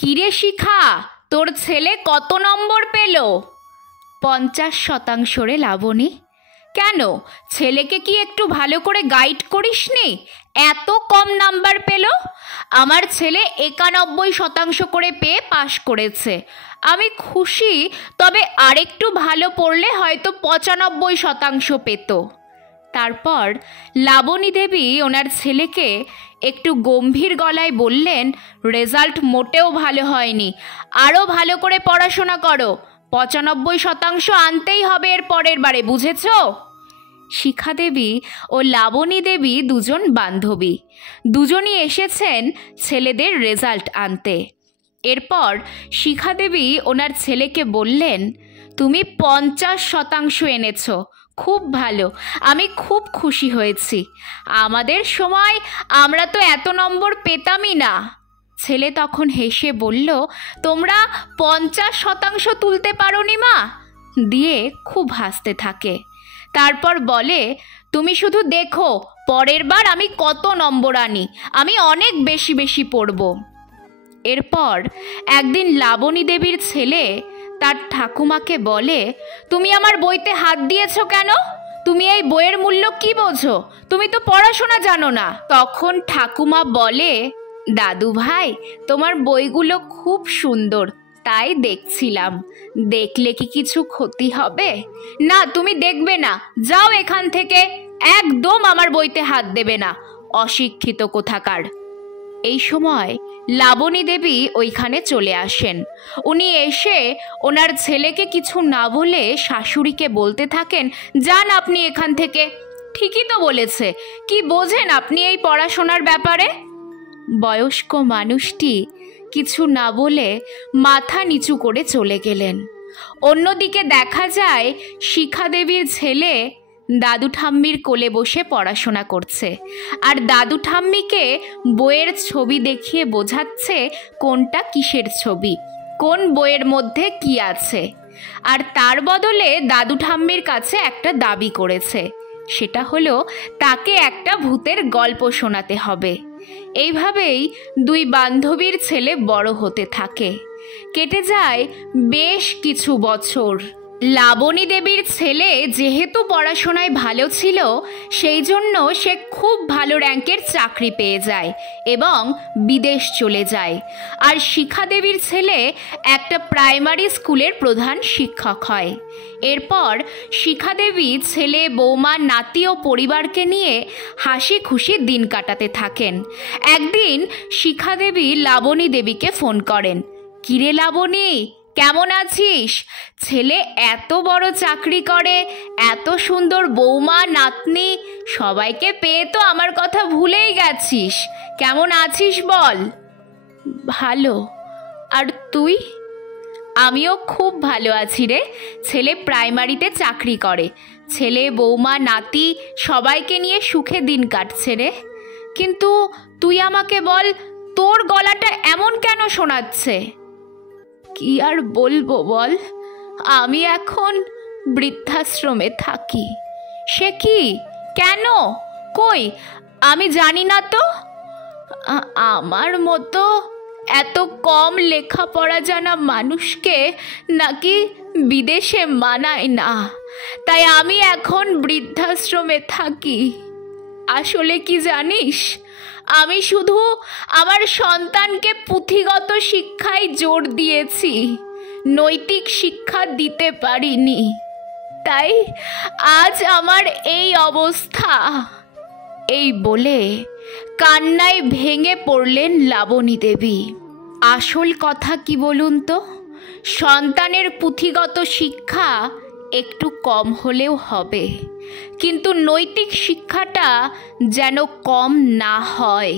কিরে শিখা, তোর ছেলে কত নম্বর পেল? 50% রে লাবণী। কেন, ছেলেকে কি একটু ভালো করে গাইড করিসনি? এত কম নাম্বার পেল। আমার ছেলে 91% করে পেয়ে পাশ করেছে। আমি খুশি, তবে আরেকটু ভালো পড়লে হয়তো 95% পেত। তারপর লাবণী দেবী ওনার ছেলেকে একটু গম্ভীর গলায় বললেন, রেজাল্ট মোটেও ভালো হয়নি, আরও ভালো করে পড়াশোনা করো, 95% আনতেই হবে এর পরের বারে, বুঝেছ? শিখা দেবী ও লাবণী দেবী দুজন বান্ধবী, দুজনই এসেছেন ছেলেদের রেজাল্ট আনতে। এরপর শিখা দেবী ওনার ছেলেকে বললেন, তুমি 50% এনেছ, খুব ভালো, আমি খুব খুশি হয়েছি। আমাদের সময় আমরা তো এত নম্বর পেতামই না। ছেলে তখন হেসে বলল, তোমরা 50% তুলতে পারোনি মা? দিয়ে খুব হাসতে থাকে। তারপর বলে, তুমি শুধু দেখো পরের বার আমি কত নম্বর আনি, আমি অনেক বেশি বেশি পড়ব। এরপর একদিন লাবণী দেবীর ছেলে তার ঠাকুমাকে বলে, তুমি আমার বইতে হাত দিয়েছ কেন? তুমি এই বইয়ের মূল্য কি বোঝো? তুমি তো পড়াশোনা জানো না। তখন ঠাকুমা বলে, দাদু ভাই, তোমার বইগুলো খুব সুন্দর, তাই দেখছিলাম, দেখলে কি কিছু ক্ষতি হবে? না, তুমি দেখবে না, যাও এখান থেকে, একদম আমার বইতে হাত দেবে না, অশিক্ষিত কোথাকার। এই সময় লাবণী দেবী ওইখানে চলে আসেন। উনি এসে ওনার ছেলেকে কিছু না বলে শাশুড়িকে বলতে থাকেন, যান আপনি এখান থেকে। ঠিকই তো বলেছে, কি বোঝেন আপনি এই পড়াশোনার ব্যাপারে? বয়স্ক মানুষটি কিছু না বলে মাথা নিচু করে চলে গেলেন। অন্যদিকে দেখা যায় শিখা দেবীর ছেলে দাদু ঠাম্মির কোলে বসে পড়াশোনা করছে, আর দাদু ঠাম্মিকে বইয়ের ছবি দেখিয়ে বোঝাচ্ছে কোনটা কিসের ছবি, কোন বইয়ের মধ্যে কি আছে। আর তার বদলে দাদু ঠাম্মির কাছে একটা দাবি করেছে, সেটা হলো তাকে একটা ভূতের গল্প শোনাতে হবে। এইভাবেই দুই বান্ধবীর ছেলে বড় হতে থাকে। কেটে যায় বেশ কিছু বছর। লাবণী দেবীর ছেলে যেহেতু পড়াশোনায় ভালো ছিল, সেই জন্য সে খুব ভালো র্যাঙ্কের চাকরি পেয়ে যায় এবং বিদেশ চলে যায়। আর শিখা দেবীর ছেলে একটা প্রাইমারি স্কুলের প্রধান শিক্ষক হয়। এরপর শিখা দেবী ছেলে, বৌমা, নাতি ও পরিবারকে নিয়ে হাসি খুশি দিন কাটাতে থাকেন। একদিন শিখা দেবী লাবণী দেবীকে ফোন করেন, কিরে লাবণী, কেমন আছিস? ছেলে এত বড় চাকরি করে, এত সুন্দর বৌমা, নাতনি, সবাইকে পেয়ে তো আমার কথা ভুলেই গেছিস। কেমন আছিস বল? ভালো, আর তুই? আমিও খুব ভালো আছি রে। ছেলে প্রাইমারিতে চাকরি করে, ছেলে, বৌমা, নাতি সবাইকে নিয়ে সুখে দিন কাটছে রে। কিন্তু তুই আমাকে বল, তোর গলাটা এমন কেন শোনাচ্ছে? কি আর বলবো বল, আমি এখন বৃদ্ধাশ্রমে থাকি। সে কি, কেন, কই? আমি জানি না তো। আমার মতো এত কম লেখাপড়া জানা মানুষকে নাকি বিদেশে মানায় না, তাই আমি এখন বৃদ্ধাশ্রমে থাকি। আসলে কি জানিস, আমি শুধু আমার সন্তানকে পুঁথিগত শিক্ষায় জোর দিয়েছি, নৈতিক শিক্ষা দিতে পারিনি, তাই আজ আমার এই অবস্থা। এই বলে কান্নায় ভেঙে পড়লেন লাবণী দেবী। আসল কথা কি বলুন তো, সন্তানের পুঁথিগত শিক্ষা একটু কম হলেও হবে, কিন্তু নৈতিক শিক্ষাটা যেন কম না হয়।